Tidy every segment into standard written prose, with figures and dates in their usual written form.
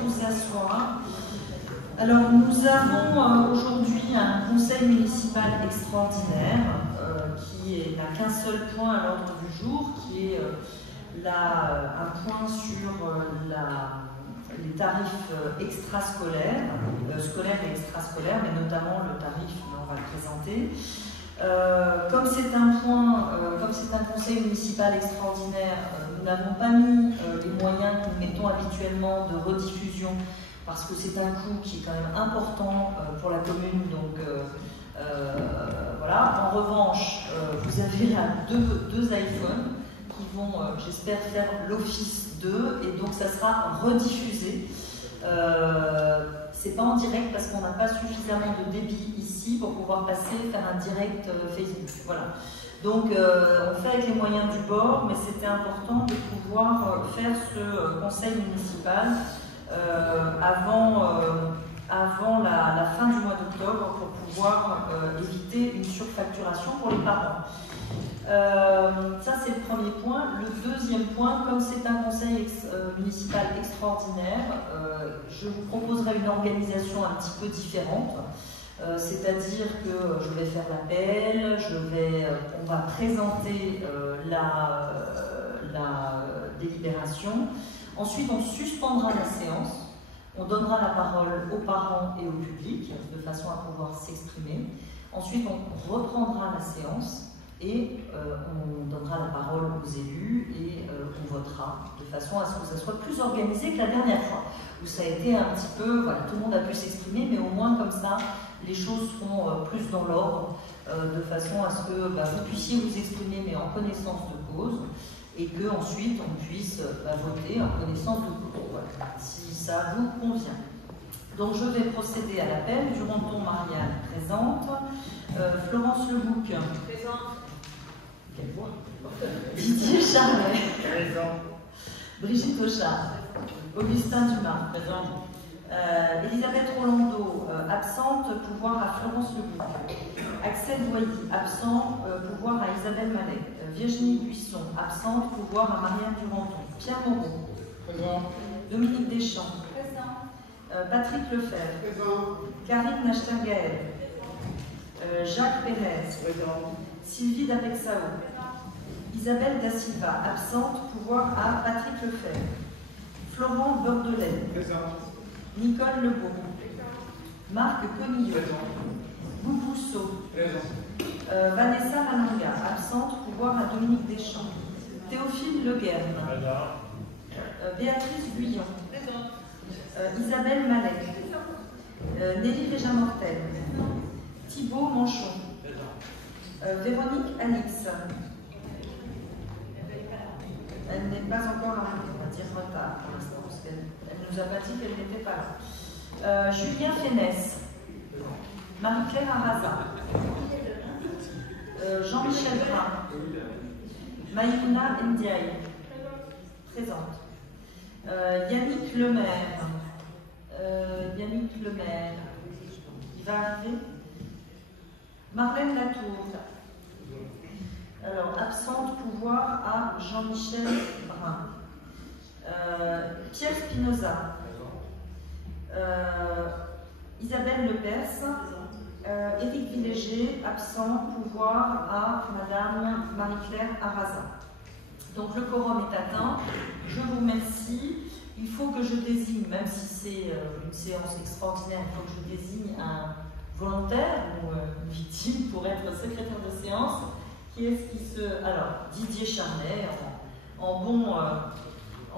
vous asseoir. Alors, nous avons aujourd'hui un conseil municipal extraordinaire qui n'a qu'un seul point à l'ordre du jour, qui est un point sur les tarifs extrascolaires, scolaires et extrascolaires, mais notamment le tarif, on va le présenter. Comme c'est un point, comme c'est un conseil municipal extraordinaire, nous n'avons pas mis les moyens que nous mettons habituellement de rediffusion, parce que c'est un coût qui est quand même important pour la commune. Donc voilà. En revanche, vous avez là deux iPhones qui vont, j'espère, faire l'office d'eux, et donc ça sera rediffusé. C'est pas en direct parce qu'on n'a pas suffisamment de débit ici pour pouvoir faire un direct Facebook. Voilà. Donc on fait avec les moyens du bord, mais c'était important de pouvoir faire ce conseil municipal avant la fin du mois d'octobre pour pouvoir éviter une surfacturation pour les parents. Ça c'est le premier point. Le deuxième point, comme c'est un conseil municipal extraordinaire, je vous proposerai une organisation un petit peu différente. C'est-à-dire que je vais faire l'appel, on va présenter la délibération. Ensuite, on suspendra la séance. On donnera la parole aux parents et au public de façon à pouvoir s'exprimer. Ensuite, on reprendra la séance. Et on donnera la parole aux élus et on votera de façon à ce que ça soit plus organisé que la dernière fois, où ça a été un petit peu, voilà, tout le monde a pu s'exprimer, mais au moins comme ça, les choses seront plus dans l'ordre, de façon à ce que vous puissiez vous exprimer, mais en connaissance de cause, et qu'ensuite on puisse voter en connaissance de cause, voilà, si ça vous convient. Donc je vais procéder à l'appel. Duranton Marianne présente. Florence Lebouc. Présente. Quelle voix. Didier Charlet. Présent. Brigitte Auchard. Augustin Dumas. Présent. Elisabeth Rolando, absente, pouvoir à Florence Lebouc. Axel Boilly, absent, pouvoir à Isabelle Mallet. Virginie Buisson, absente, pouvoir à Marianne Duranton. Pierre Moreau. Présent. Dominique Deschamps. Présent. Patrick Lefebvre. Présent. Karine Nachtergaël. Jacques Pérez. Présent. Sylvie Dapexao. Isabelle Da Silva, absente, pouvoir à Patrick Lefebvre. Florent Bordelais. Présent. Nicole Lebeau. Marc Conillot. Boubousseau. Présent. Vanessa Malanga, absente, pouvoir à Dominique Deschamps. Théophile Leguerne. Présent. Béatrice Guyon. Présent. Isabelle Mallet. Nelly Réja-Mortel. Thibaut Manchon. Véronique Alix. Elle n'est pas encore arrivée, on va dire retard pour l'instant, parce qu'elle ne nous a pas dit qu'elle n'était pas là. Julien Fénès. Marie-Claire Arraza. Jean-Michel Brun. Maïmouna Ndiaye. Présente. Yannick Lemaire. Il va arriver. Marlène Latour. Alors, absente, pouvoir à Jean-Michel Brun. Pierre Spinoza. Isabelle Lepers. Éric Villéger, absent, pouvoir à Madame Marie-Claire Arraza. Donc le quorum est atteint. Je vous remercie. Il faut que je désigne, même si c'est une séance extraordinaire, il faut que je désigne un volontaire ou une victime pour être secrétaire de séance. Qui est-ce qui se... Alors, Didier Charlet, en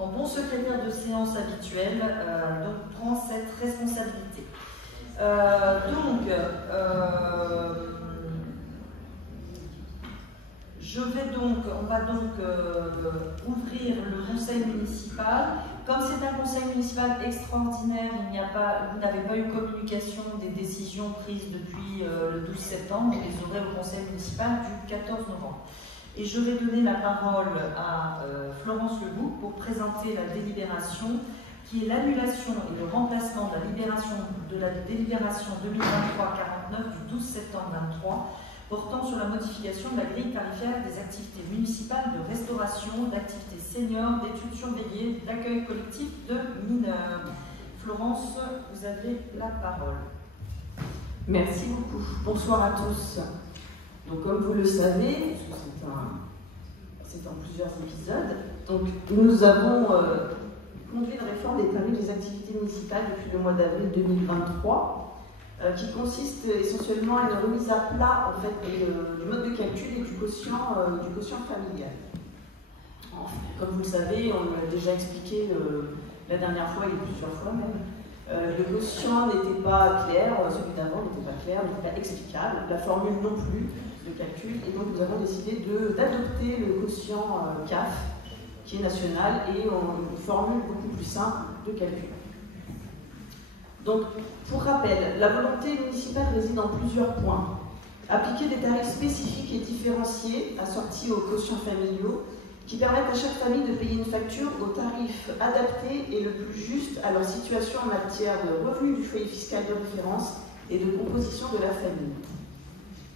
bon secrétaire de séance habituel, donc prend cette responsabilité. On va donc ouvrir le conseil municipal. Comme c'est un conseil municipal extraordinaire, vous n'avez pas eu communication des décisions prises depuis le 12 septembre, vous les aurez au conseil municipal du 14 novembre. Et je vais donner la parole à Florence Lebouc pour présenter la délibération qui est l'annulation et le remplacement de la délibération 2023-49 du 12 septembre 2023 portant sur la modification de la grille tarifaire des activités municipales de restauration, d'activités seniors, d'études surveillées, d'accueil collectif de mineurs. Florence, vous avez la parole. Merci beaucoup. Bonsoir à tous. Donc, comme vous le savez, c'est en plusieurs épisodes, donc nous avons conduit une réforme des tarifs des activités municipales depuis le mois d'avril 2023, qui consiste essentiellement à une remise à plat en fait, du mode de calcul et du quotient familial. Comme vous le savez, on l'a déjà expliqué la dernière fois et plusieurs fois même. Le quotient n'était pas clair, celui d'avant n'était pas clair, n'était pas explicable, la formule non plus de calcul, et donc nous avons décidé d'adopter le quotient CAF, qui est national, et une formule beaucoup plus simple de calcul. Donc, pour rappel, la volonté municipale réside en plusieurs points. Appliquer des tarifs spécifiques et différenciés, assortis aux quotients familiaux, qui permettent à chaque famille de payer une facture au tarif adapté et le plus juste à leur situation en matière de revenus du foyer fiscal de référence et de composition de la famille.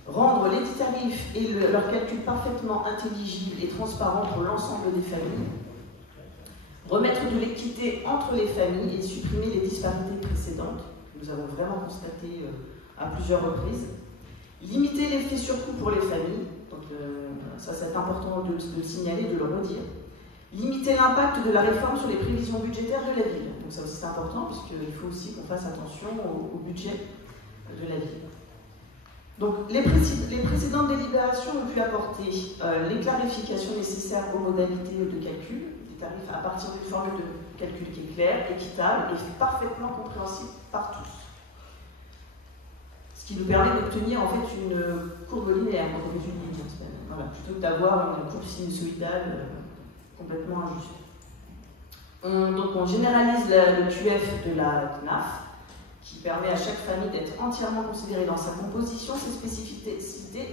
Rendre les tarifs et leur calcul parfaitement intelligibles et transparents pour l'ensemble des familles. Remettre de l'équité entre les familles et supprimer les disparités précédentes, que nous avons vraiment constatées à plusieurs reprises. Limiter l'effet surcoût pour les familles, donc ça c'est important de le signaler, de le redire. Limiter l'impact de la réforme sur les prévisions budgétaires de la ville, donc ça aussi c'est important puisqu'il faut aussi qu'on fasse attention au budget de la ville. Donc les précédentes délibérations ont pu apporter les clarifications nécessaires aux modalités de calcul des tarifs à partir d'une formule de calcul qui est claire, équitable et parfaitement compréhensible par tous. Ce qui nous permet d'obtenir en fait une courbe linéaire, donc une ligne, voilà, plutôt que d'avoir une courbe sinusoïdale complètement injuste. Donc on généralise le QF de la CNAF, qui permet à chaque famille d'être entièrement considérée dans sa composition, ses spécificités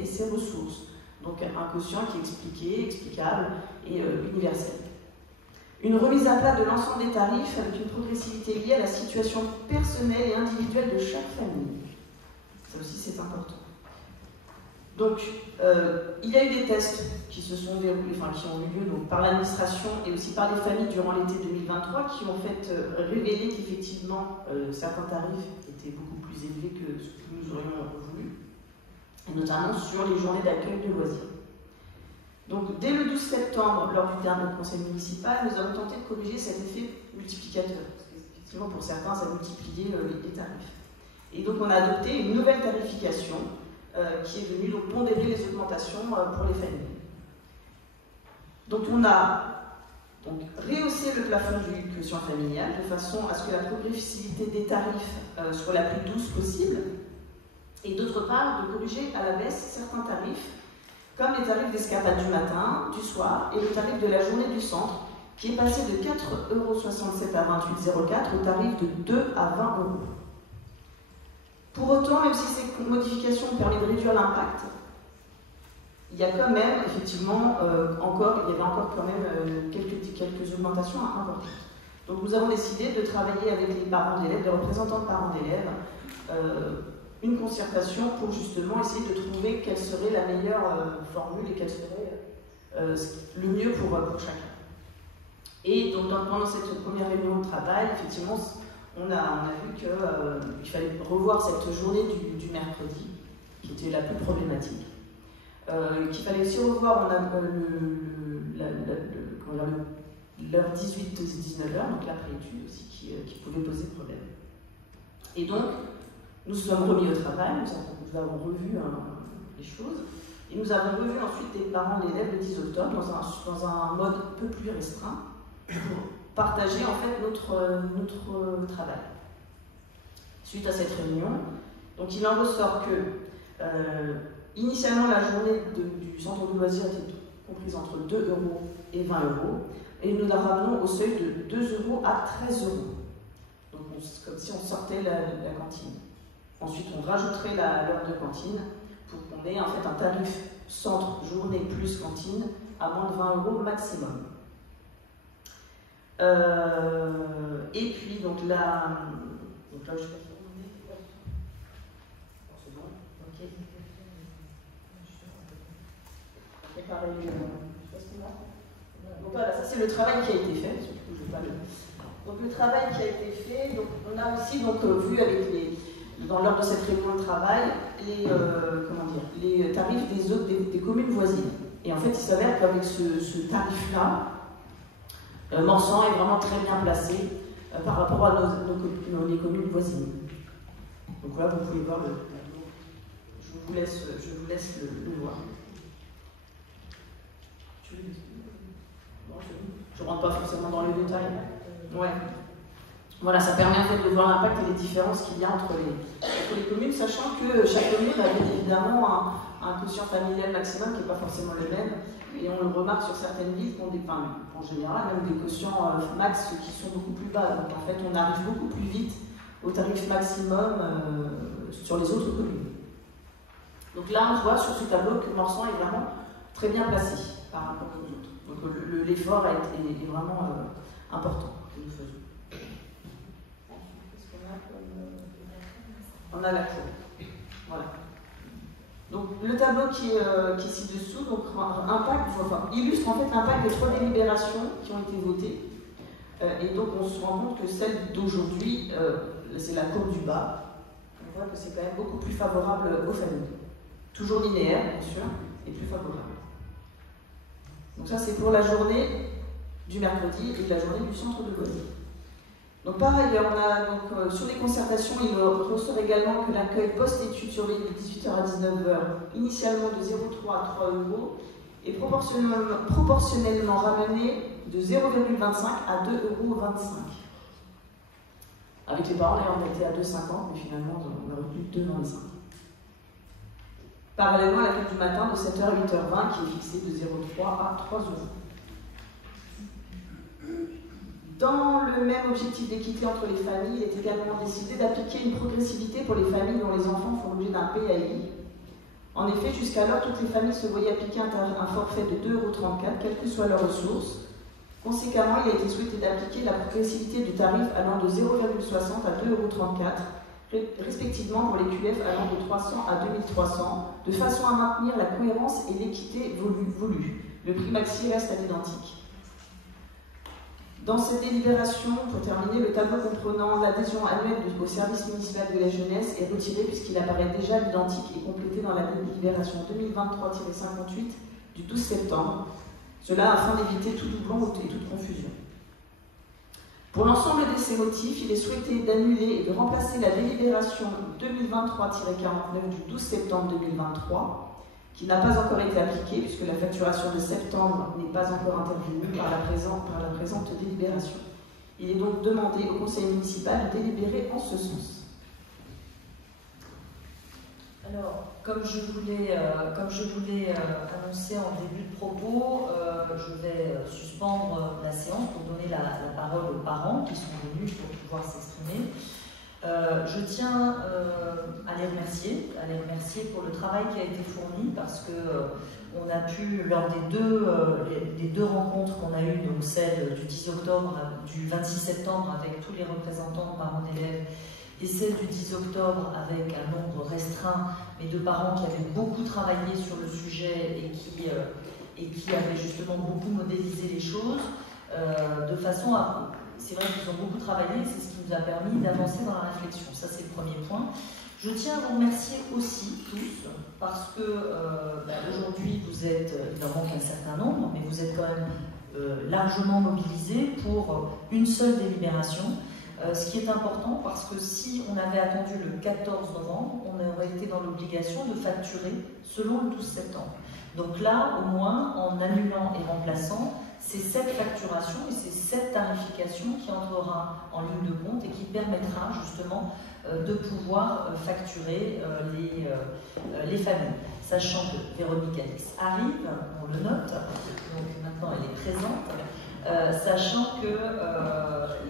et ses ressources. Donc un quotient qui est expliqué, explicable et universel. Une remise à plat de l'ensemble des tarifs avec une progressivité liée à la situation personnelle et individuelle de chaque famille. Ça aussi c'est important. Donc il y a eu des tests qui se sont déroulés, qui ont eu lieu donc, par l'administration et aussi par les familles durant l'été 2023 qui ont fait révéler qu'effectivement certains tarifs étaient beaucoup plus élevés que ce que nous aurions voulu, et notamment sur les journées d'accueil de loisirs. Donc dès le 12 septembre, lors du dernier conseil municipal, nous avons tenté de corriger cet effet multiplicateur, parce qu'effectivement pour certains ça multipliait les tarifs. Et donc on a adopté une nouvelle tarification qui est venue donc pondérer les augmentations pour les familles. Donc on a rehaussé le plafond du quotient familial de façon à ce que la progressivité des tarifs soit la plus douce possible, et d'autre part de corriger à la baisse certains tarifs, comme les tarifs d'escapade du matin, du soir et le tarif de la journée du centre, qui est passé de 4,67 € à 28,04 € au tarif de 2 à 20 €. Pour autant, même si ces modifications ont permis de réduire l'impact, il y a quand même, effectivement, il y avait encore quand même quelques augmentations importantes. Donc nous avons décidé de travailler avec les parents d'élèves, les représentants de parents d'élèves, une concertation pour justement essayer de trouver quelle serait la meilleure formule et quel serait le mieux pour chacun. Et donc pendant cette première réunion de travail, effectivement, on a vu qu'il fallait revoir cette journée du mercredi, qui était la plus problématique. Qu'il fallait aussi revoir l'heure 18-19h, donc l'après-étude aussi, qui pouvait poser problème. Et donc, nous sommes remis au travail, nous avons revu les choses, et nous avons revu ensuite les parents d'élèves le 10 octobre dans un mode un peu plus restreint, pour partager en fait notre travail. Suite à cette réunion, donc il en ressort que initialement la journée du centre de loisirs était comprise entre 2 € et 20 €, et nous la ramenons au seuil de 2 € à 13 €. Donc comme si on sortait la cantine. Ensuite on rajouterait l'heure de cantine pour qu'on ait en fait un tarif centre journée plus cantine à moins de 20 € maximum. Et puis donc là je sais pas si on est. C'est bon. Ok. Préparer. Donc voilà, ça c'est le travail qui a été fait. Surtout, je vais pas Donc le travail qui a été fait, donc on a aussi vu avec dans l'ordre de cette réunion de travail les tarifs des communes voisines. Et en fait, il s'avère qu'avec ce tarif-là, Morsan est vraiment très bien placé par rapport à les communes voisines. Donc là, vous pouvez voir le tableau. Je vous laisse le voir. Je ne rentre pas forcément dans les détails. Ouais. Voilà, ça permet en fait de voir l'impact et les différences qu'il y a entre les communes, sachant que chaque commune a bien évidemment un quotient familial maximum qui n'est pas forcément le même. Et on le remarque sur certaines villes qui ont en général même des quotients max qui sont beaucoup plus bas. Donc en fait, on arrive beaucoup plus vite au tarif maximum sur les autres communes. Donc là, on voit sur ce tableau que Morsan est vraiment très bien placé par rapport aux autres. Donc l'effort est vraiment important que nous faisons. Qu'est-ce qu'on a comme... On a la courbe. Voilà. Donc le tableau qui est ci-dessous illustre en fait l'impact des 3 délibérations qui ont été votées. Et donc on se rend compte que celle d'aujourd'hui, c'est la courbe du bas. On voit que c'est quand même beaucoup plus favorable aux familles. Toujours linéaire, bien sûr, et plus favorable. Donc ça, c'est pour la journée du mercredi et la journée du centre de loisirs. Donc par ailleurs, on a sur les concertations, il ressort également que l'accueil post-études sur les 18h à 19h, initialement de 0,3 à 3 euros, est proportionnellement ramené de 0,25 à 2,25 euros. Avec les parents, d'ailleurs, on était à 2,50, mais finalement, on a retenu 2,25. Parallèlement à l'accueil du matin de 7h à 8h20 qui est fixé de 0,3 à 3 euros. Dans le même objectif d'équité entre les familles, il est également décidé d'appliquer une progressivité pour les familles dont les enfants font l'objet d'un PAI. En effet, jusqu'alors, toutes les familles se voyaient appliquer un forfait de 2,34 €, quelles que soient leurs ressources. Conséquemment, il a été souhaité d'appliquer la progressivité du tarif allant de 0,60 à 2,34 €, respectivement pour les QF allant de 300 à 2300, de façon à maintenir la cohérence et l'équité voulue. Le prix maxi reste à l'identique. Dans cette délibération, pour terminer, le tableau comprenant l'adhésion annuelle au service municipal de la jeunesse est retiré puisqu'il apparaît déjà identique et complété dans la délibération 2023-58 du 12 septembre. Cela afin d'éviter tout doublon et toute confusion. Pour l'ensemble de ces motifs, il est souhaité d'annuler et de remplacer la délibération 2023-49 du 12 septembre 2023, qui n'a pas encore été appliquée puisque la facturation de septembre n'est pas encore intervenue par la présente délibération. Il est donc demandé au conseil municipal de délibérer en ce sens. Alors, comme je voulais annoncer en début de propos, je vais suspendre la séance pour donner la parole aux parents qui sont venus pour pouvoir s'exprimer. Je tiens à les remercier pour le travail qui a été fourni parce que on a pu, lors des deux rencontres qu'on a eues, donc celle du 10 octobre, du 26 septembre avec tous les représentants de parents d'élèves et celle du 10 octobre avec un nombre restreint, mais de parents qui avaient beaucoup travaillé sur le sujet et qui avaient justement beaucoup modélisé les choses, de façon à... C'est vrai qu'ils ont beaucoup travaillé, c'est ce qui nous a permis d'avancer dans la réflexion. Ça, c'est le premier point. Je tiens à vous remercier aussi tous, parce que aujourd'hui, vous êtes, il en manque un certain nombre, mais vous êtes quand même largement mobilisés pour une seule délibération. Ce qui est important, parce que si on avait attendu le 14 novembre, on aurait été dans l'obligation de facturer selon le 12 septembre. Donc là, au moins, en annulant et remplaçant, c'est cette facturation et c'est cette tarification qui entrera en ligne de compte et qui permettra justement de pouvoir facturer les familles. Sachant que Véronique Alix arrive, on le note, donc maintenant elle est présente, sachant que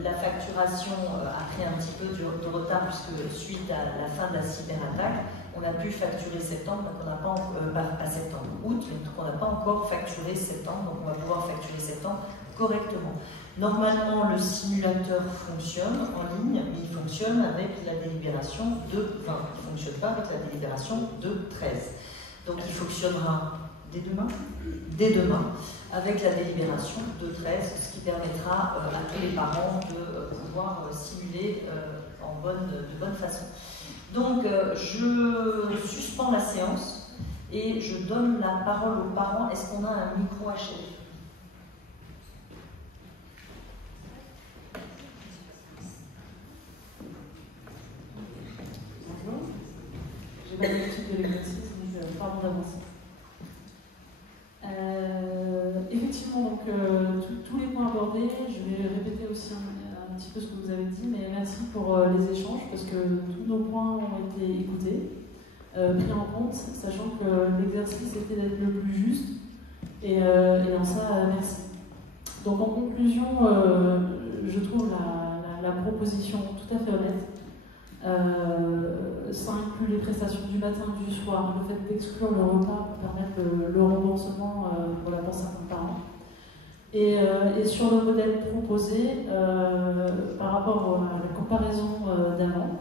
la facturation a pris un petit peu de retard puisque suite à la fin de la cyberattaque, on a pu facturer septembre, donc on n'a pas pas septembre, août, mais on n'a pas encore facturé septembre, donc on va pouvoir facturer septembre correctement. Normalement, le simulateur fonctionne en ligne, mais il fonctionne avec la délibération de 20. Il ne fonctionne pas avec la délibération de 13. Donc il fonctionnera dès demain, avec la délibération de 13, ce qui permettra à tous les parents de pouvoir simuler de bonne façon. Donc, je suspends la séance et je donne la parole aux parents. Est-ce qu'on a un micro HF? J'ai pas l'habitude de l'exercice, donc pardon d'avance. Effectivement, donc tous les points abordés, je vais répéter aussi un petit peu ce que vous avez dit, mais merci pour les échanges, parce que tous nos points ont été écoutés, pris en compte, sachant que l'exercice était d'être le plus juste, et en ça, merci. Donc en conclusion, je trouve la proposition tout à fait honnête. Ça inclut les prestations du matin et du soir, le fait d'exclure le repas pour permettre le remboursement pour certains parents. Et sur le modèle proposé, par rapport à la comparaison d'avant,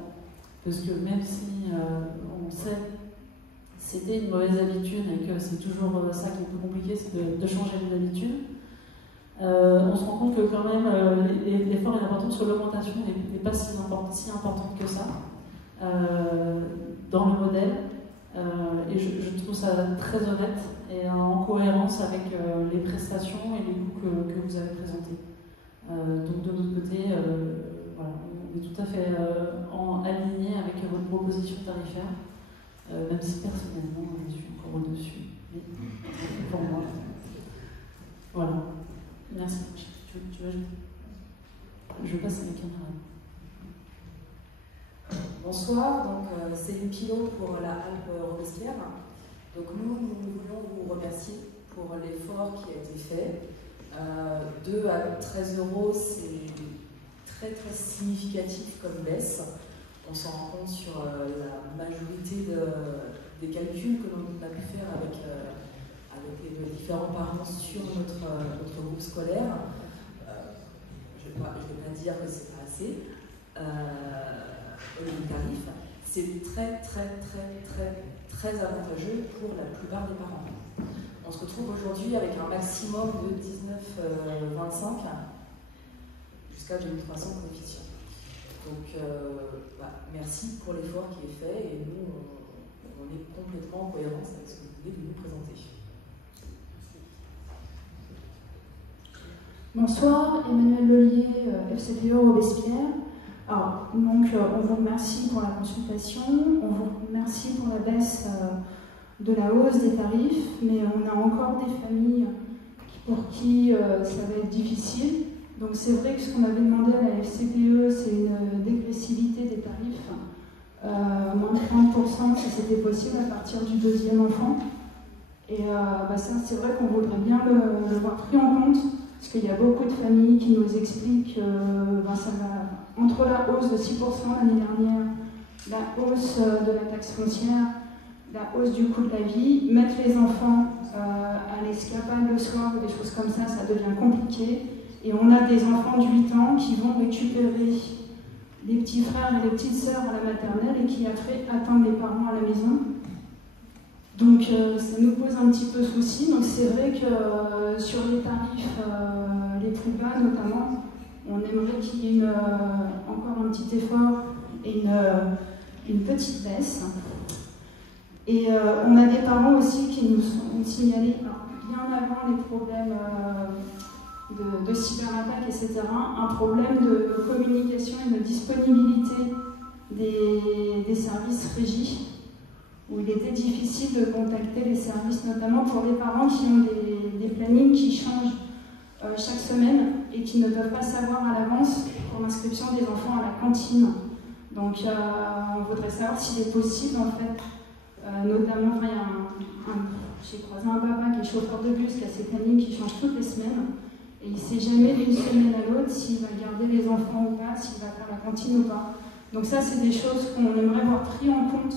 parce que même si on sait que c'était une mauvaise habitude et que c'est toujours ça qui est plus compliqué, c'est de changer les habitudes, on se rend compte que quand même l'effort est important parce que l'augmentation n'est pas si importante que ça dans le modèle, et je trouve ça très honnête et en cohérence avec les prestations et les coûts que vous avez présentés. Donc de notre côté, voilà, on est tout à fait aligné avec votre proposition tarifaire, même si personnellement je suis encore au-dessus. Pour moi. Voilà. Merci. Tu veux ajouter? Je passe à la caméra. Bonsoir, donc c'est une Pilot pour la Alpe Robespierre. Donc nous voulons vous remercier pour l'effort qui a été fait. 2 à 13 €, c'est très très significatif comme baisse. On s'en rend compte sur la majorité des calculs que l'on a pu faire avec les différents parents sur notre groupe scolaire. Je ne vais pas dire que c'est pas assez. Le tarif, c'est très très très très très avantageux pour la plupart des parents. On se retrouve aujourd'hui avec un maximum de 19,25 jusqu'à 2300 coefficients. Donc merci pour l'effort qui est fait et nous on est complètement en cohérence avec ce que vous venez de nous présenter. Bonsoir, Emmanuel Lelier, FCPE Robespierre. Alors, donc, on vous remercie pour la consultation, on vous remercie pour la baisse de la hausse des tarifs, mais on a encore des familles pour qui ça va être difficile. Donc c'est vrai que ce qu'on avait demandé à la FCPE, c'est une dégressivité des tarifs, moins de 30% si c'était possible à partir du 2e enfant. Et ça, c'est vrai qu'on voudrait bien le voir pris en compte, parce qu'il y a beaucoup de familles qui nous expliquent que ça va entre la hausse de 6% l'année dernière, la hausse de la taxe foncière, la hausse du coût de la vie, mettre les enfants à l'escapade le soir ou des choses comme ça, ça devient compliqué. Et on a des enfants de 8 ans qui vont récupérer des petits frères et des petites sœurs à la maternelle et qui après attendent les parents à la maison. Donc ça nous pose un petit peu souci. Donc c'est vrai que sur les tarifs les plus bas notamment, on aimerait qu'il y ait encore un petit effort et une petite baisse. Et on a des parents aussi qui nous ont signalé bien avant les problèmes de cyberattaque, etc., un problème de communication et de disponibilité des services régis, où il était difficile de contacter les services, notamment pour les parents qui ont des plannings qui changent chaque semaine et qui ne peuvent pas savoir à l'avance pour l'inscription des enfants à la cantine. Donc on voudrait savoir s'il est possible, en fait, notamment, j'ai croisé un papa qui est chauffeur de bus, qui a ses plannings qui changent toutes les semaines, et il ne sait jamais d'une semaine à l'autre s'il va garder les enfants ou pas, s'il va faire la cantine ou pas. Donc ça, c'est des choses qu'on aimerait voir pris en compte,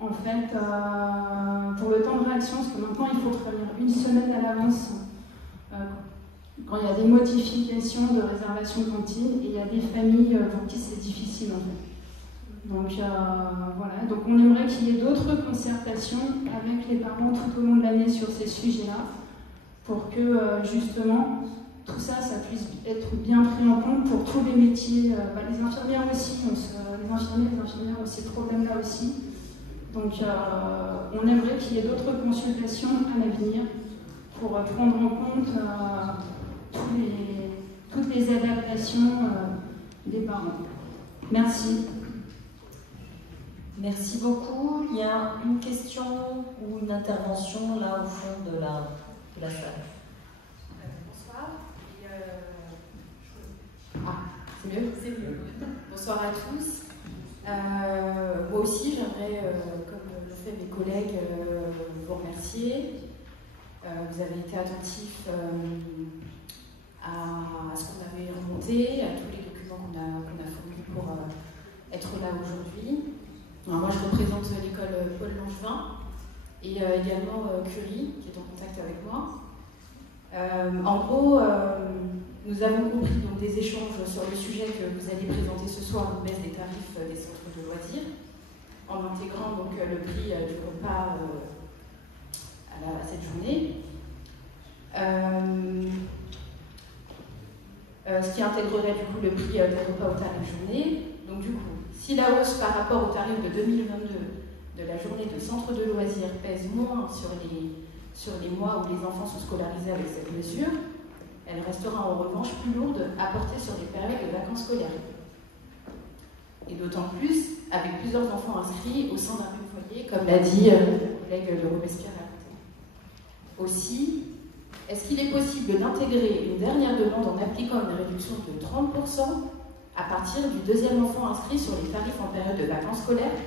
en fait, pour le temps de réaction, parce que maintenant, il faut prévenir une semaine à l'avance quand il y a des modifications de réservation de cantine, et il y a des familles pour qui c'est difficile, en fait. Donc voilà, donc on aimerait qu'il y ait d'autres concertations avec les parents tout au long de l'année sur ces sujets-là, pour que justement tout ça, ça puisse être bien pris en compte pour tous les métiers. Les infirmières aussi, les infirmières ont ces problèmes-là aussi. Donc on aimerait qu'il y ait d'autres consultations à l'avenir pour prendre en compte toutes les adaptations des parents. Merci. Merci beaucoup. Il y a une question ou une intervention là au fond de la salle. Bonsoir. C'est mieux. C'est mieux. Bonsoir à tous. Moi aussi, j'aimerais, comme le fait mes collègues, vous remercier. Vous avez été attentifs à ce qu'on avait remonté, à tous les documents qu'on a fournis pour être là aujourd'hui. Moi, je représente l'école Paul Langevin et également Curie, qui est en contact avec moi. En gros, nous avons compris donc, des échanges sur le sujet que vous allez présenter ce soir, une baisse des tarifs des centres de loisirs, en intégrant donc, le prix du repas à cette journée. Ce qui intégrerait du coup le prix des repas au tarif journée. Donc du coup, si la hausse par rapport au tarif de 2022 de la journée de centre de loisirs pèse moins sur les mois où les enfants sont scolarisés avec cette mesure, elle restera en revanche plus lourde à porter sur les périodes de vacances scolaires. Et d'autant plus avec plusieurs enfants inscrits au sein d'un même foyer, comme l'a dit mon collègue de Robespierre à côté. Aussi, est-ce qu'il est possible d'intégrer une dernière demande en appliquant une réduction de 30% à partir du deuxième enfant inscrit sur les tarifs en période de vacances scolaires?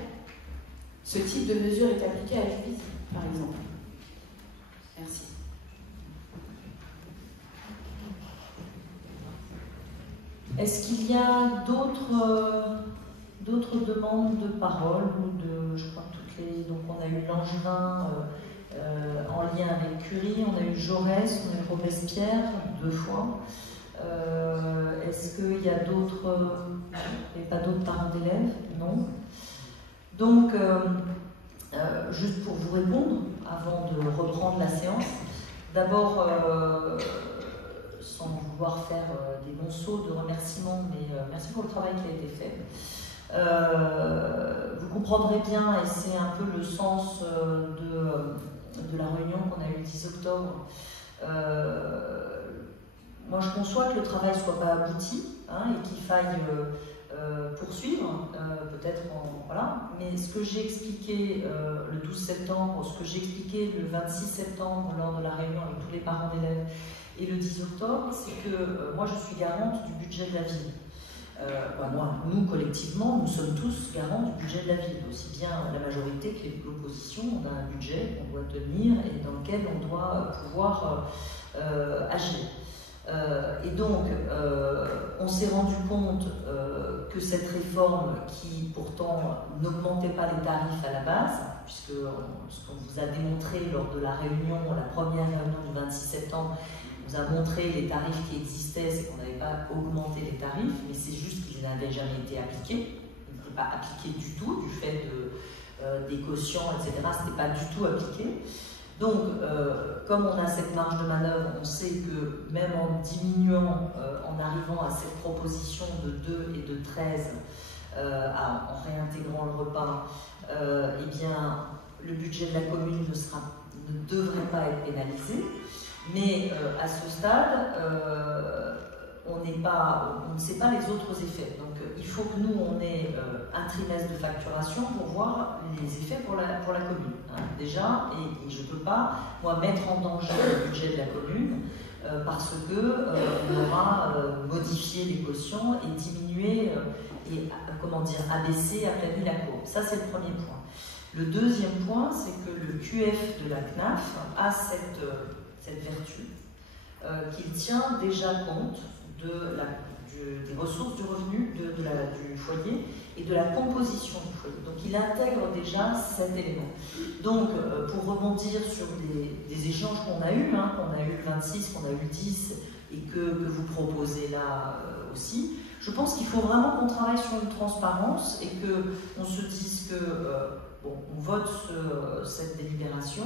Ce type de mesure est appliqué à Juvisy, par exemple. Merci. Est-ce qu'il y a d'autres demandes de parole ou de, je crois, donc on a eu Langevin en lien avec Curie, on a eu Jaurès, on a eu Robespierre 2 fois. Est-ce qu'il y a d'autres, il n'y a pas d'autres parents d'élèves? Non. Donc, juste pour vous répondre, avant de reprendre la séance, d'abord, sans vouloir faire des monceaux de remerciements, mais merci pour le travail qui a été fait. Vous comprendrez bien, et c'est un peu le sens de la réunion qu'on a eue le 10 octobre, moi je conçois que le travail ne soit pas abouti et qu'il faille poursuivre, peut-être voilà. Mais ce que j'ai expliqué le 12 septembre, ce que j'ai expliqué le 26 septembre lors de la réunion avec tous les parents d'élèves et le 10 octobre, c'est que moi je suis garante du budget de la ville. Nous, collectivement, nous sommes tous garants du budget de la ville, aussi bien la majorité que l'opposition. On a un budget qu'on doit tenir et dans lequel on doit pouvoir agir. Et donc, on s'est rendu compte que cette réforme, qui pourtant n'augmentait pas les tarifs à la base, puisque ce qu'on vous a démontré lors de la réunion, la première réunion du 26 septembre, nous a montré les tarifs qui existaient, c'est qu'on n'avait pas augmenté les tarifs, mais c'est juste qu'ils n'avaient jamais été appliqués. Ils n'étaient pas appliqués du tout, du fait des cautions, etc. Ce n'était pas du tout appliqué. Donc, comme on a cette marge de manœuvre, on sait que même en diminuant, en arrivant à cette proposition de 2 et de 13, en réintégrant le repas, eh bien, le budget de la commune ne devrait pas être pénalisé. Mais à ce stade, on ne sait pas les autres effets. Donc il faut que nous, on ait un trimestre de facturation pour voir les effets pour la commune. Déjà, et je ne peux pas, moi, mettre en danger le budget de la commune parce qu'on aura modifié les cautions et diminué, abaissé, aplani la courbe. Ça, c'est le premier point. Le deuxième point, c'est que le QF de la CNAF a cette vertu, qu'il tient déjà compte des ressources du revenu du foyer et de la composition du foyer. Donc il intègre déjà cet élément. Donc pour rebondir sur des échanges qu'on a eus, qu'on a eu le 26, qu'on a eu le 10 et que vous proposez là aussi, Je pense qu'il faut vraiment qu'on travaille sur une transparence et qu'on se dise que bon, on vote cette délibération,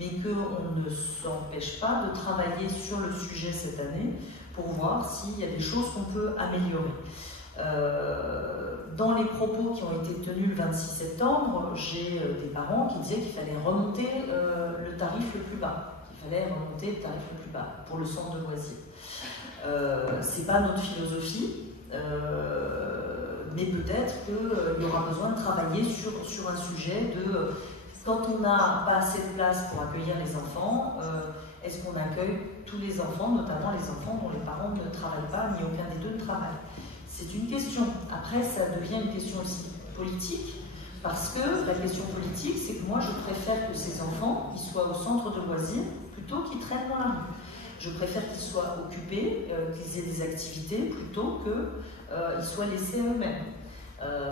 mais qu'on ne s'empêche pas de travailler sur le sujet cette année pour voir s'il y a des choses qu'on peut améliorer. Dans les propos qui ont été tenus le 26 septembre, j'ai des parents qui disaient qu'il fallait remonter le tarif le plus bas. Il fallait remonter le tarif le plus bas pour le centre de loisirs. C'est pas notre philosophie, mais peut-être qu'il y aura besoin de travailler sur un sujet de quand on n'a pas assez de place pour accueillir les enfants, est-ce qu'on accueille tous les enfants, notamment les enfants dont les parents ne travaillent pas, ni aucun des deux ne travaille. C'est une question. Après, ça devient une question aussi politique, parce que la question politique, c'est que moi, je préfère que ces enfants ils soient au centre de loisirs plutôt qu'ils traînent dans la rue. Je préfère qu'ils soient occupés, qu'ils aient des activités, plutôt qu'ils soient laissés à eux-mêmes.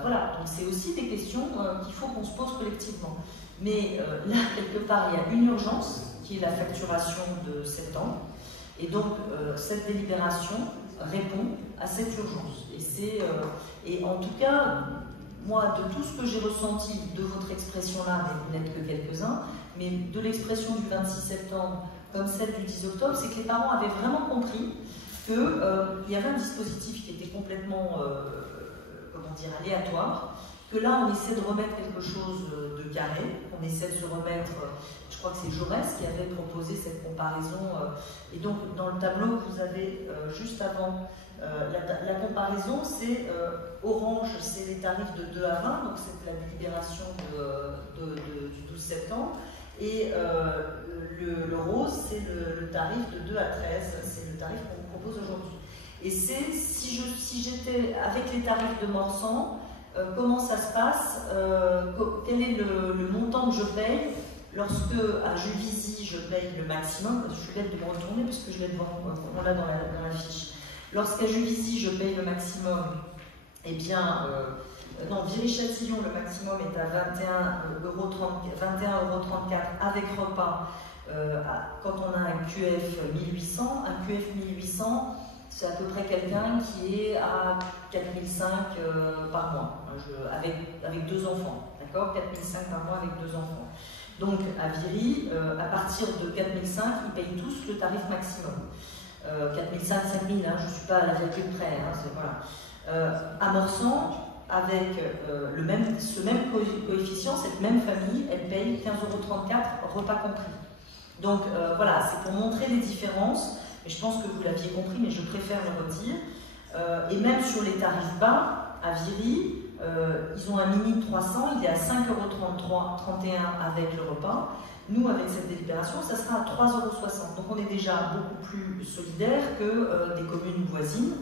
Voilà, donc c'est aussi des questions qu'il faut qu'on se pose collectivement. Mais là, quelque part, il y a une urgence, qui est la facturation de septembre, et donc cette délibération répond à cette urgence. Et en tout cas, moi, de tout ce que j'ai ressenti de votre expression-là, mais vous n'êtes que quelques-uns, mais de l'expression du 26 septembre, comme celle du 10 octobre, c'est que les parents avaient vraiment compris qu'il y avait un dispositif qui était complètement, comment dire, aléatoire, que là, on essaie de remettre quelque chose de carré, on essaie de se remettre, je crois que c'est Jaurès qui avait proposé cette comparaison, et donc dans le tableau que vous avez juste avant, la comparaison, c'est orange, c'est les tarifs de 2 à 20, donc c'est la délibération du 12 septembre, et le rose, c'est le tarif de 2 à 13, c'est le tarif qu'on vous propose aujourd'hui. Et c'est, si j'étais avec les tarifs de Morsan, comment ça se passe, quel est le montant que je paye lorsque à Juvisy je paye le maximum, je suis bête de me retourner puisque je l'ai devant, on l'a dans la fiche. Lorsqu'à Juvisy je paye le maximum, eh bien, non, Viry-Châtillon, le maximum est à 21,34 € avec repas. Quand on a un QF 1800, un QF 1800, c'est à peu près quelqu'un qui est à 4005 par mois, avec 2 enfants, d'accord, 4005 par mois avec 2 enfants. Donc à Viry, à partir de 4005, ils payent tous le tarif maximum. 4005, 5000, hein, je ne suis pas à la virgule près, hein, voilà. À Morsan, avec ce même coefficient, cette même famille, elle paye 15,34 € repas compris. Donc voilà, c'est pour montrer les différences. Et je pense que vous l'aviez compris, mais je préfère le redire. Et même sur les tarifs bas, à Viry, ils ont un mini de 300, il est à 5,31 € avec le repas. Nous, avec cette délibération, ça sera à 3,60 €. Donc on est déjà beaucoup plus solidaire que des communes voisines,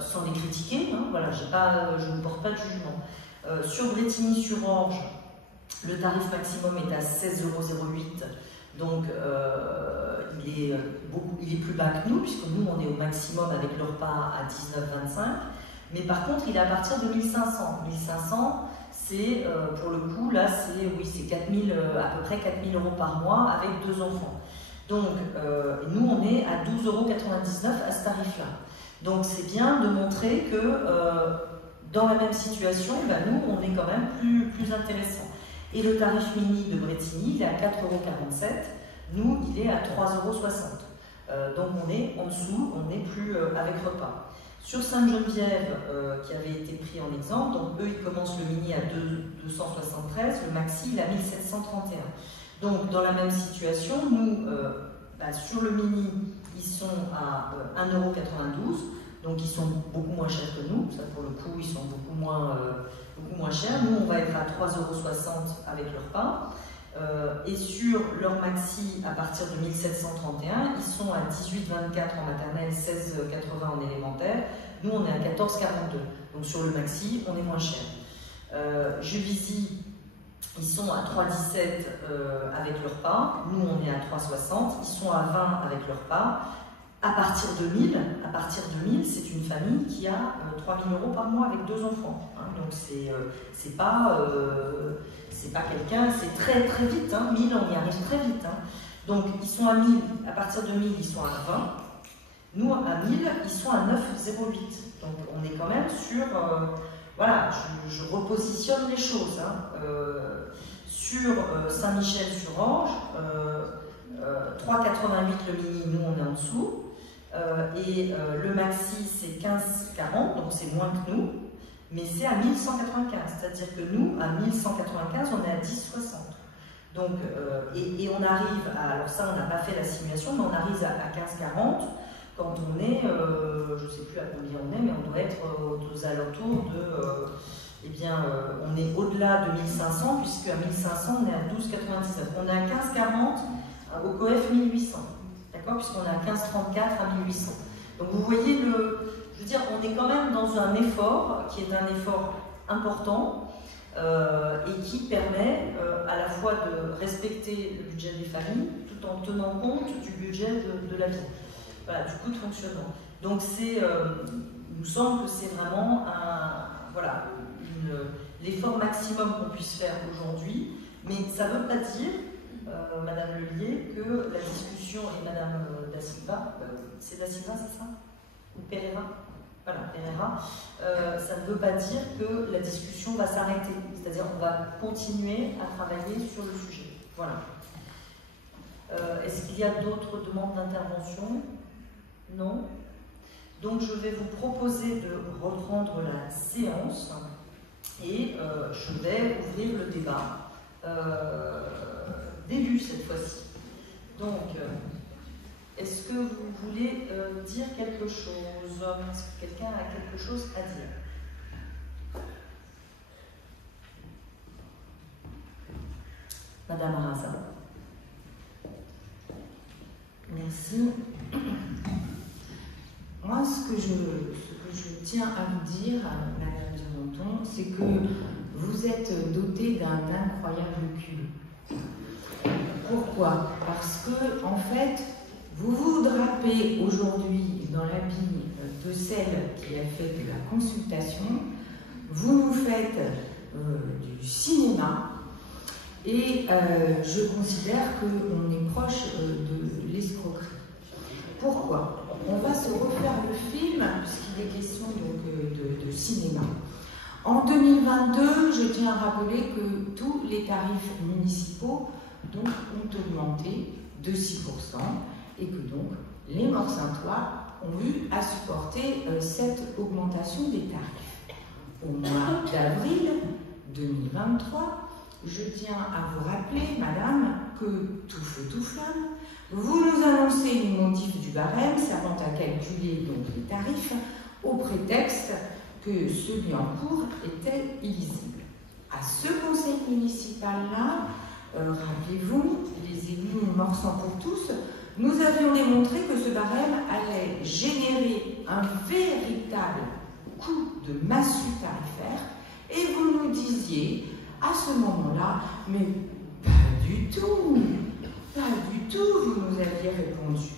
sans les critiquer. Hein, voilà, je ne porte pas de jugement. Sur Brétigny-sur-Orge, le tarif maximum est à 16,08 €. Donc, il est plus bas que nous, puisque nous, on est au maximum avec le repas à 19,25. Mais par contre, il est à partir de 1500. 1500, c'est, pour le coup, là, c'est 4000, à peu près 4000 € par mois avec 2 enfants. Donc, nous, on est à 12,99 € à ce tarif-là. Donc, c'est bien de montrer que dans la même situation, ben, nous, on est quand même plus intéressant. Et le tarif mini de Brétigny, il est à 4,47 €. Nous, il est à 3,60 €. Donc, on est en dessous, on n'est plus avec repas. Sur Sainte-Geneviève, qui avait été pris en exemple, donc eux, ils commencent le mini à 273, le maxi, il est à 1731. Donc, dans la même situation, nous, sur le mini, ils sont à 1,92 €, donc ils sont beaucoup moins chers que nous. Ça, pour le coup, ils sont beaucoup moins chers. Nous, on va être à 3,60 € avec le repas. Et sur leur maxi, à partir de 1731, ils sont à 18,24 € en maternelle, 16,80 € en élémentaire. Nous, on est à 14,42 €. Donc sur le maxi, on est moins cher. Juvisy, ils sont à 3,17 € avec leur repas. Nous, on est à 3,60 €. Ils sont à 20 € avec leur repas. À partir de 1000, c'est une famille qui a 3000 € par mois avec 2 enfants. Hein, donc c'est pas quelqu'un, c'est très très vite. Hein, 1000, on y arrive très vite. Hein. Donc ils sont à 1000, à partir de 1000, ils sont à 20. Nous, à 1000, ils sont à 9,08. Donc, on est quand même sur... voilà, je repositionne les choses. Hein. Sur Saint-Michel-sur-Orge, 3,88 le mini, nous, on est en dessous. Et le maxi, c'est 15,40, donc c'est moins que nous. Mais c'est à 1195, c'est-à-dire que nous, à 1195, on est à 10,60. Donc, et on arrive à, alors ça, on n'a pas fait la simulation, mais on arrive à 15,40 quand on est, je ne sais plus à combien on est, mais on doit être aux alentours de, eh bien, on est au-delà de 1500, puisque à 1500, on est à 12,99. On est à 15,40 au COEF 1800, d'accord, puisqu'on est à 15,34 à 1800. Donc vous voyez je veux dire, on est quand même dans un effort qui est un effort important et qui permet à la fois de respecter le budget des familles tout en tenant compte du budget de la vie, voilà, du coût de fonctionnement. Donc il nous semble que c'est vraiment voilà, l'effort maximum qu'on puisse faire aujourd'hui, mais ça ne veut pas dire, Madame Lelier, que la discussion, et Madame Da Silva, c'est Da Silva, c'est ça? Ou Pereira? Voilà, Pereira, ça ne veut pas dire que la discussion va s'arrêter, c'est-à-dire qu'on va continuer à travailler sur le sujet. Voilà. Est-ce qu'il y a d'autres demandes d'intervention? Non. Donc je vais vous proposer de reprendre la séance et je vais ouvrir le débat début cette fois-ci. Donc, est-ce que vous voulez dire quelque chose? Est-ce que quelqu'un a quelque chose à dire? Madame Arasa. Merci. Moi, ce que je tiens à vous dire, Madame Duranton, c'est que vous êtes dotée d'un incroyable culot. Pourquoi? Parce que, en fait, vous vous drapez aujourd'hui dans l'habit de celle qui a fait de la consultation, vous nous faites du cinéma, et je considère qu'on est proche de l'escroquerie. Pourquoi? On va se refaire le film, puisqu'il est question donc, de cinéma. En 2022, je tiens à rappeler que tous les tarifs municipaux donc, ont augmenté de 6%, et que donc les Morsaintois ont eu à supporter cette augmentation des tarifs. Au mois d'avril 2023, je tiens à vous rappeler, Madame, que tout feu, tout flamme, vous nous annoncez une modif du barème servant à calculer donc les tarifs au prétexte que celui en cours était illisible. À ce conseil municipal-là, rappelez-vous, les élus Morsans pour tous, nous avions démontré que ce barème allait générer un véritable coût de massue tarifaire, et vous nous disiez à ce moment-là, mais pas du tout, vous nous aviez répondu.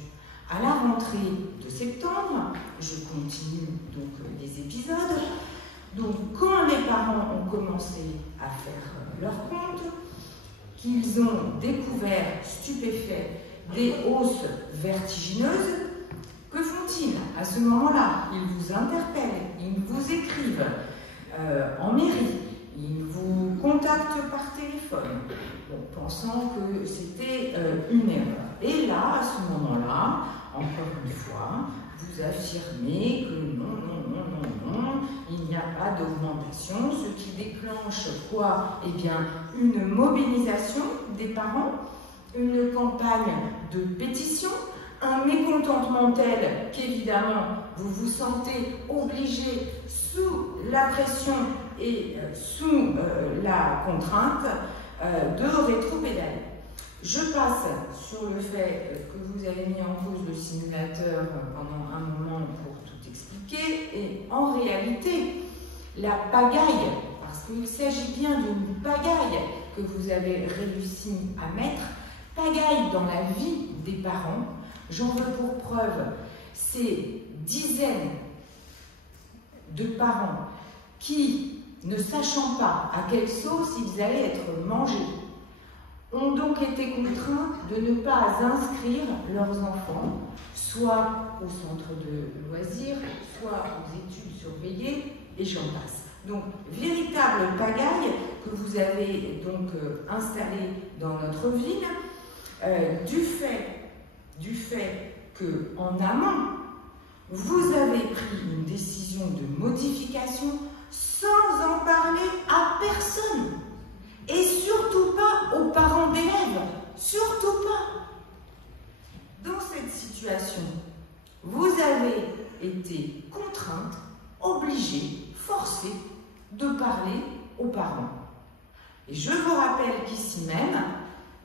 À la rentrée de septembre, je continue donc les épisodes, donc quand les parents ont commencé à faire leur compte, qu'ils ont découvert, stupéfaits, des hausses vertigineuses, que font-ils à ce moment-là? Ils vous interpellent, ils vous écrivent en mairie, ils vous contactent par téléphone, pensant que c'était une erreur. Et là, à ce moment-là, encore une fois, vous affirmez que non, il n'y a pas d'augmentation, ce qui déclenche quoi? Eh bien, une mobilisation des parents, une campagne de pétition, un mécontentement tel qu'évidemment, vous vous sentez obligé, sous la pression et sous la contrainte, de rétropédaler. Je passe sur le fait que vous avez mis en cause le simulateur pendant un moment pour tout expliquer, et en réalité, la pagaille, parce qu'il s'agit bien d'une pagaille que vous avez réussi à mettre, pagaille dans la vie des parents, j'en veux pour preuve ces dizaines de parents qui, ne sachant pas à quelle sauce ils allaient être mangés, ont donc été contraints de ne pas inscrire leurs enfants, soit au centre de loisirs, soit aux études surveillées, et j'en passe. Donc, véritable pagaille que vous avez donc installée dans notre ville, du fait qu'en amont, vous avez pris une décision de modification sans en parler à personne. Et surtout pas aux parents d'élèves, surtout pas. Dans cette situation, vous avez été contrainte, obligée, forcée de parler aux parents. Et je vous rappelle qu'ici même,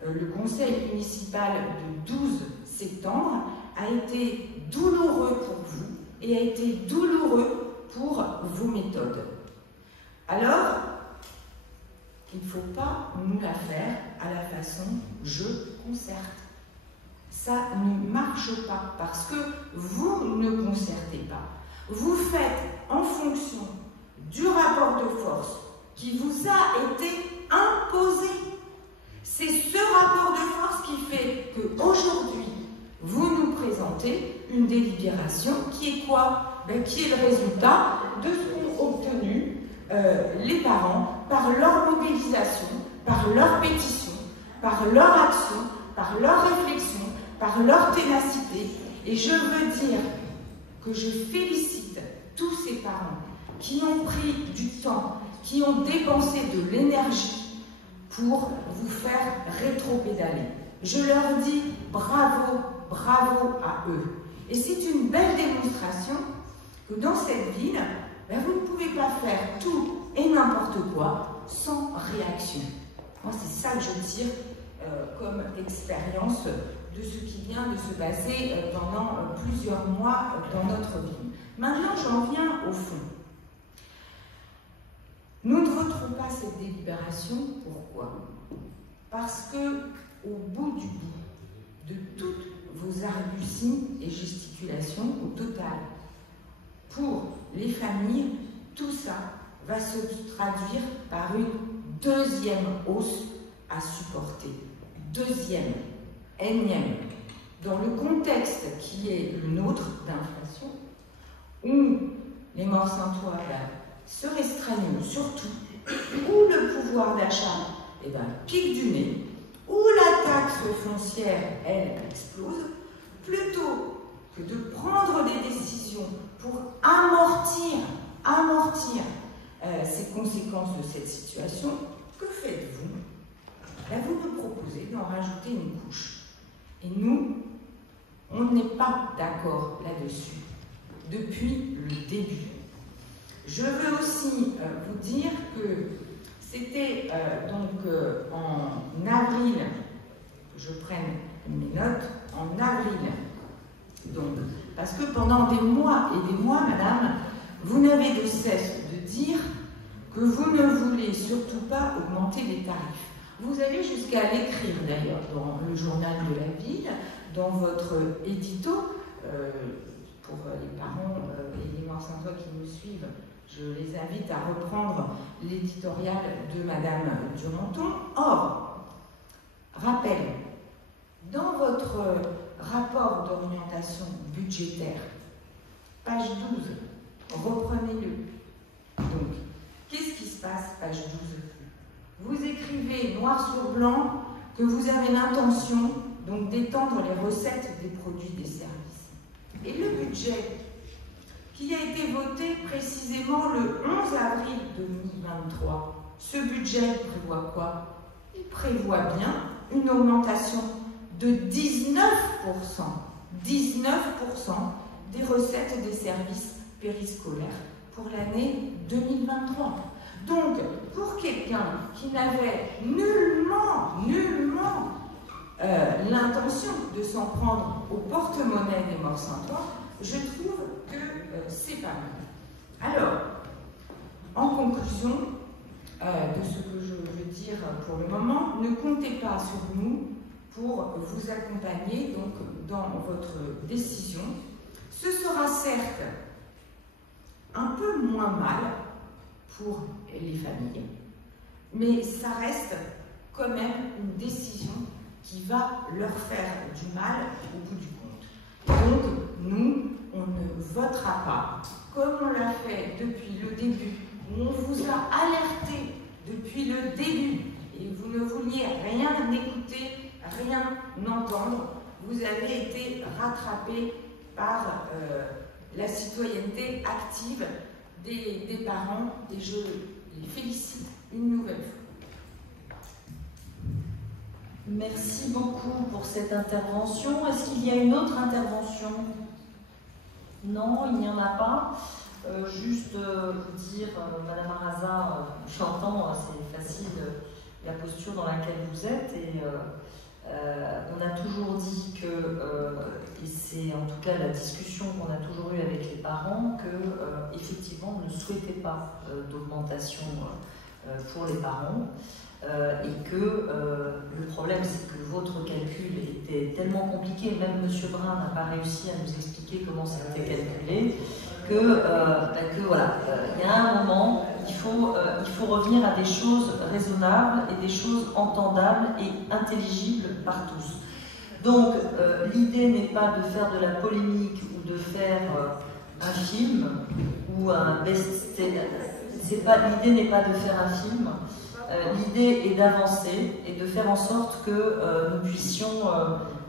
le conseil municipal du 12 septembre a été douloureux pour vous et a été douloureux pour vos méthodes. Alors, il ne faut pas nous la faire à la façon je concerte. Ça ne marche pas parce que vous ne concertez pas. Vous faites en fonction du rapport de force qui vous a été imposé. C'est ce rapport de force qui fait qu'aujourd'hui, vous nous présentez une délibération qui est quoi? Qui est le résultat de ce qu'ont obtenu les parents par leur mobilisation, par leur pétition, par leur action, par leur réflexion, par leur ténacité. Et je veux dire que je félicite tous ces parents qui ont pris du temps, qui ont dépensé de l'énergie pour vous faire rétro-pédaler. Je leur dis bravo, bravo à eux. Et c'est une belle démonstration que dans cette ville, vous ne pouvez pas faire tout et n'importe quoi sans réaction. Moi, c'est ça que je tire comme expérience de ce qui vient de se passer pendant plusieurs mois dans notre ville. Maintenant, j'en viens au fond. Nous ne voterons pas cette délibération. Pourquoi? Parce que, au bout du bout de toutes vos arguties et gesticulations, au total, pour les familles, tout ça va se traduire par une deuxième hausse à supporter. Deuxième, énième, dans le contexte qui est le nôtre d'inflation, où les Morts-Saintois se restreignent surtout, où le pouvoir d'achat pique du nez, où la taxe foncière, elle, explose, plutôt que de prendre des décisions pour amortir ces conséquences de cette situation, que faites-vous? Vous me proposez d'en rajouter une couche. Et nous, on n'est pas d'accord là-dessus, depuis le début. Je veux aussi vous dire que c'était en avril, que je prenne mes notes, en avril, donc, parce que pendant des mois et des mois, madame, vous n'avez de cesse de dire que vous ne voulez surtout pas augmenter les tarifs. Vous avez jusqu'à l'écrire d'ailleurs dans le journal de la ville, dans votre édito, pour les parents et les Morts-Saintois qui nous suivent, je les invite à reprendre l'éditorial de madame Duranton. Or, rappel, dans votre rapport d'orientation budgétaire, page 12, reprenez-le. Donc, qu'est-ce qui se passe, page 12? Vous écrivez noir sur blanc que vous avez l'intention donc d'étendre les recettes des produits et des services. Et le budget qui a été voté précisément le 11 avril 2023, ce budget prévoit quoi? Il prévoit bien une augmentation de 19% des recettes des services périscolaires pour l'année 2023. Donc, pour quelqu'un qui n'avait nullement l'intention de s'en prendre au porte-monnaie des Morts-Saintois, je trouve que c'est pas mal. Alors, en conclusion de ce que je veux dire pour le moment, ne comptez pas sur nous pour vous accompagner donc, dans votre décision. Ce sera certes un peu moins mal pour les familles, mais ça reste quand même une décision qui va leur faire du mal au bout du compte. Donc, nous, on ne votera pas, comme on l'a fait depuis le début, où on vous a alerté depuis le début, et vous ne vouliez rien écouter, rien entendre. Vous avez été rattrapés par la citoyenneté active des parents, et je les félicite une nouvelle fois. Merci beaucoup pour cette intervention. Est-ce qu'il y a une autre intervention? Non, il n'y en a pas. Juste vous dire, Madame Arraza, j'entends, c'est facile, la posture dans laquelle vous êtes, et on a toujours dit que, et c'est en tout cas la discussion qu'on a toujours eue avec les parents, que effectivement on ne souhaitait pas d'augmentation pour les parents, et que le problème c'est que votre calcul était tellement compliqué, même M. Brun n'a pas réussi à nous expliquer comment c'était calculé, que voilà, il y a un moment, il faut revenir à des choses raisonnables et des choses entendables et intelligibles par tous. Donc, l'idée n'est pas de faire de la polémique ou de faire un film ou un best-seller. L'idée n'est pas de faire un film. L'idée est d'avancer et de faire en sorte que nous puissions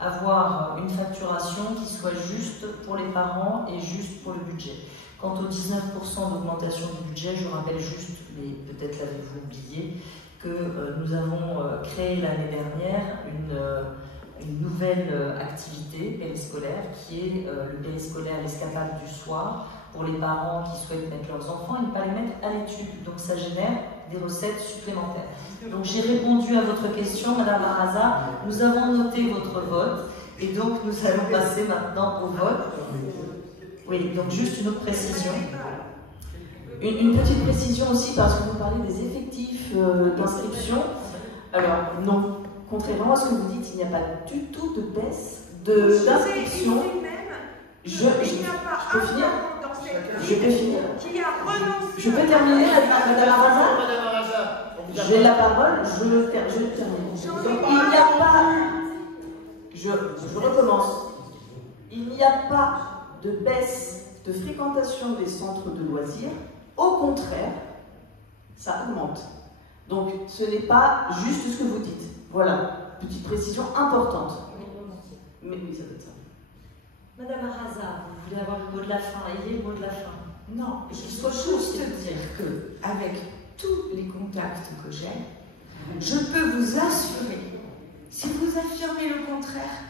avoir une facturation qui soit juste pour les parents et juste pour le budget. Quant aux 19% d'augmentation du budget, je rappelle juste, mais peut-être l'avez-vous oublié, que nous avons créé l'année dernière une nouvelle activité périscolaire qui est le périscolaire l'escapade du soir pour les parents qui souhaitent mettre leurs enfants et ne pas les mettre à l'étude. Donc ça génère des recettes supplémentaires. Donc j'ai répondu à votre question, Madame Arraza. Nous avons noté votre vote et donc nous allons passer maintenant au vote. Oui, donc juste une autre précision. Une petite précision aussi, parce que vous parlez des effectifs d'inscription. Alors non, contrairement à ce que vous dites, il n'y a pas du tout de baisse d'inscription. Je peux finir? Je peux finir? Je peux terminer, Madame Arraza? J'ai la parole, je termine. Donc, il n'y a pas... Je recommence. Il n'y a pas de baisse de fréquentation des centres de loisirs. Au contraire, ça augmente. Donc, ce n'est pas juste ce que vous dites. Voilà, petite précision importante. Mais oui, ça doit être ça. Madame Arraza, vous voulez avoir le mot de la fin? Ayez le mot de la fin. Non, il faut juste dire que, avec tous les contacts que j'ai, je peux vous assurer, si vous affirmez le contraire,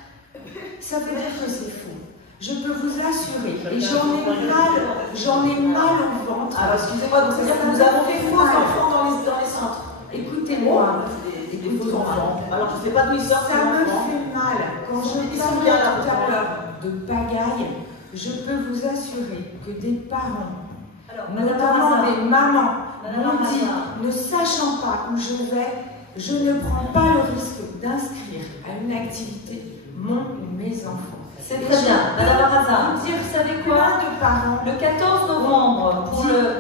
ça veut dire que c'est faux. Je peux vous assurer, et j'en ai mal au ventre. Alors, excusez-moi, donc c'est-à-dire que nous avons des faux enfants dans les centres. Écoutez-moi, des faux enfants. Alors, je ne sais pas d'où ils sortent. Ça me fait mal. Quand je parlais tout à l'heure de pagaille, je peux vous assurer que des parents, notamment des mamans, m'ont dit, ne sachant pas où je vais, je ne prends pas le risque d'inscrire à une activité mon ou mes enfants. C'est très bien. Madame Arraza, Vous dire, vous savez quoi? de parents, Le 14 novembre,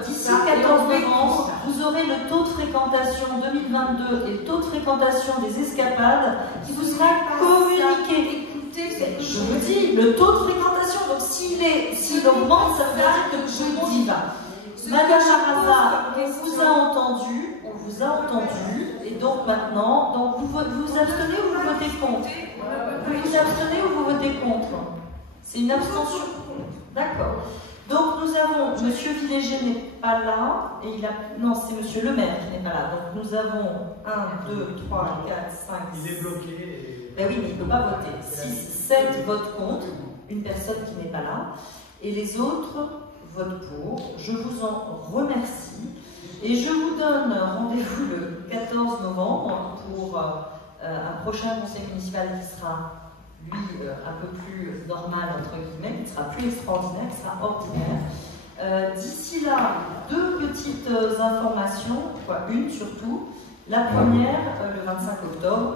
d'ici 14 novembre, vous aurez le taux de fréquentation 2022 et le taux de fréquentation des escapades qui vous sera communiqué. écoutez, Je vous dis, le taux de fréquentation, donc s'il augmente, ça veut dire que tout le monde y va. Madame Arraza, on vous a entendu, et donc maintenant, vous vous abstenez ou vous votez contre? Vous vous abstenez ou vous votez contre? C'est une abstention. D'accord. Donc nous avons, M. Villéger n'est pas là, et non, c'est M. Le Maire qui n'est pas là. Donc nous avons 1, 2, 3, 4, 5, 6. Il est bloqué. Ben oui, mais il ne peut pas voter. 6, 7 votent contre, une personne qui n'est pas là, et les autres votent pour. Je vous en remercie. Et je vous donne rendez-vous le 14 novembre pour un prochain conseil municipal qui sera, lui, un peu plus normal, entre guillemets, qui sera plus extraordinaire, qui sera ordinaire. D'ici là, 2 petites informations, une surtout. La première, le 25 octobre,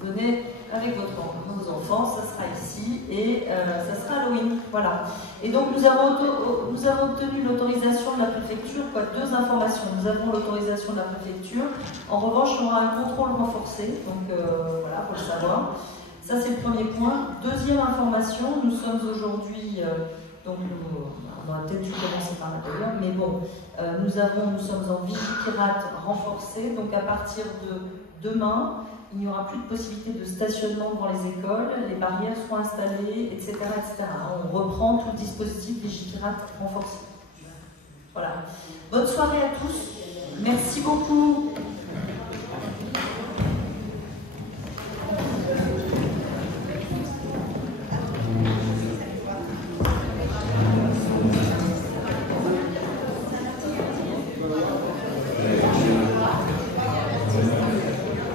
Venez avec vos enfants, ça sera ici et ça sera Halloween. Voilà. Et donc nous avons obtenu l'autorisation de la préfecture, deux informations. Nous avons l'autorisation de la préfecture. En revanche, il y aura un contrôle renforcé, donc voilà, pour le savoir. Ça, c'est le premier point. Deuxième information, nous sommes aujourd'hui, donc on aurait peut-être dû commencer par là d'ailleurs, mais bon, nous sommes en vigipirate renforcé, donc à partir de demain, il n'y aura plus de possibilité de stationnement devant les écoles, les barrières seront installées, etc. etc. On reprend tout le dispositif vigipirate renforcé. Voilà. Bonne soirée à tous. Merci beaucoup.